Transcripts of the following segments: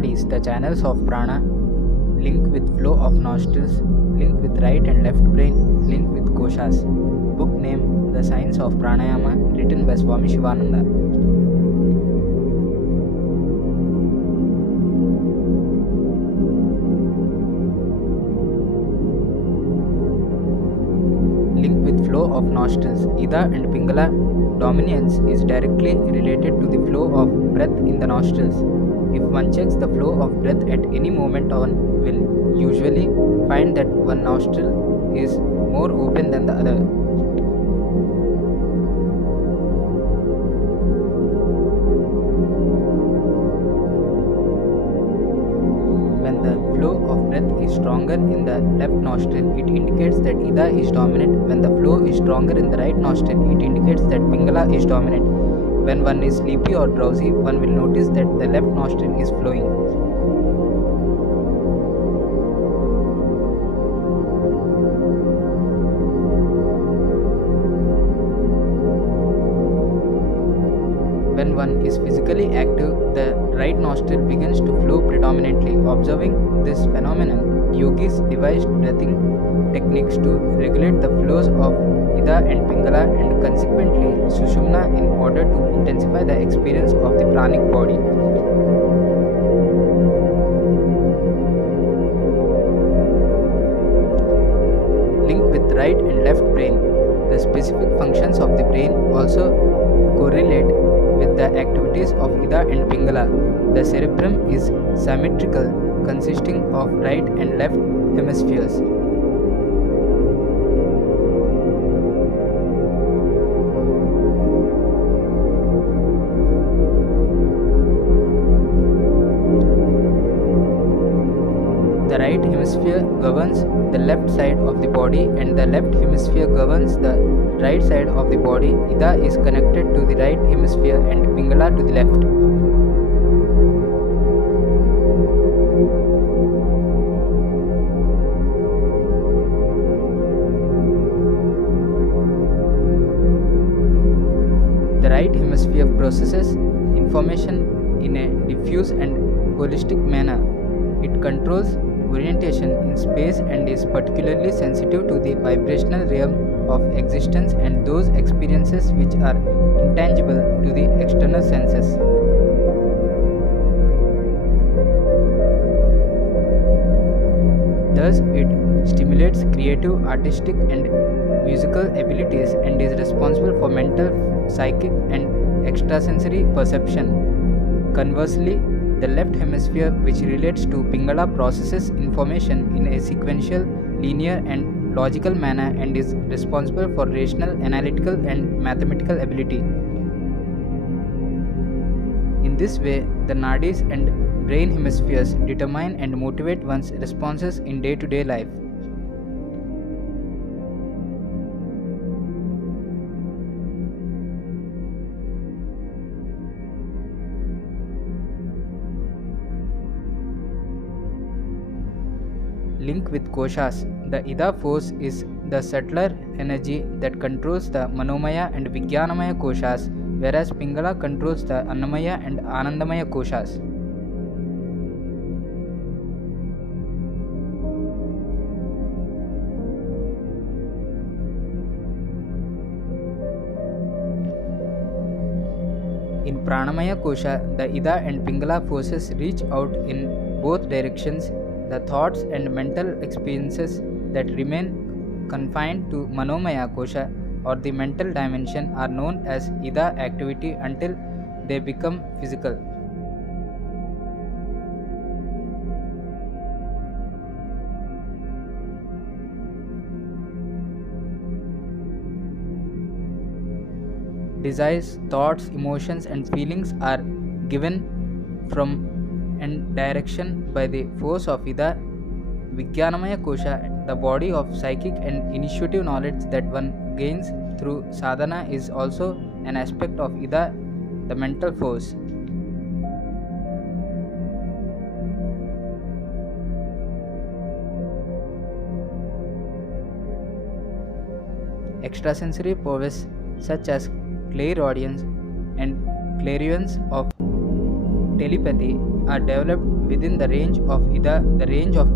Nadis, the channels of prana, link with flow of nostrils, link with right and left brain, link with koshas. Book name The Science of Pranayama, written by Swami Shivananda. Link with flow of nostrils. Ida and Pingala dominance is directly related to the flow of breath in the nostrils. If one checks the flow of breath at any moment, one will usually find that one nostril is more open than the other. When the flow of breath is stronger in the left nostril, it indicates that Ida is dominant. When the flow is stronger in the right nostril, it indicates that Pingala is dominant. When one is sleepy or drowsy, one will notice that the left nostril is flowing. When one is physically active, the right nostril begins to flow predominantly. Observing this phenomenon, yogis devised breathing techniques to regulate the flows of Ida and Pingala and consequently Sushumna in order to intensify the experience of the pranic body. Link with right and left brain. The specific functions of the brain also correlate with the activities of Ida and Pingala. The cerebrum is symmetrical, consisting of right and left hemispheres. The right hemisphere governs the left side of the body and the left hemisphere governs the right side of the body. Ida is connected to the right hemisphere and Pingala to the left. The right hemisphere processes information in a diffuse and holistic manner. It controls orientation in space and is particularly sensitive to the vibrational realm of existence and those experiences which are intangible to the external senses. Thus, it stimulates creative, artistic, and musical abilities and is responsible for mental, psychic, and extrasensory perception. Conversely, the left hemisphere, which relates to Pingala, processes information in a sequential, linear, and logical manner and is responsible for rational, analytical, and mathematical ability. In this way, the nadis and brain hemispheres determine and motivate one's responses in day-to-day life. Link with koshas. The Ida force is the subtler energy that controls the Manomaya and Vijnanamaya koshas, whereas Pingala controls the Annamaya and Anandamaya koshas. In Pranamaya kosha, the Ida and Pingala forces reach out in both directions. The thoughts and mental experiences that remain confined to Manomaya kosha or the mental dimension are known as Ida activity until they become physical. Desires, thoughts, emotions, and feelings are given from and direction by the force of Ida. Vijnanamaya kosha, the body of psychic and intuitive knowledge that one gains through sadhana, is also an aspect of Ida, the mental force. Extrasensory powers such as clairaudience and clairvoyance of telepathy are developed within the range of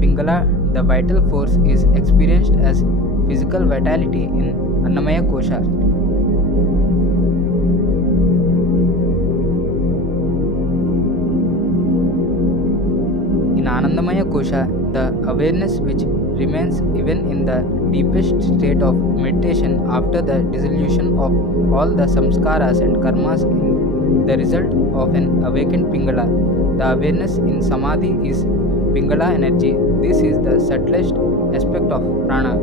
Pingala. The vital force is experienced as physical vitality in Annamaya Kosha. In Anandamaya Kosha, the awareness which remains even in the deepest state of meditation after the dissolution of all the samskaras and karmas in the result of an awakened Pingala. The awareness in Samadhi is Pingala energy. This is the subtlest aspect of prana.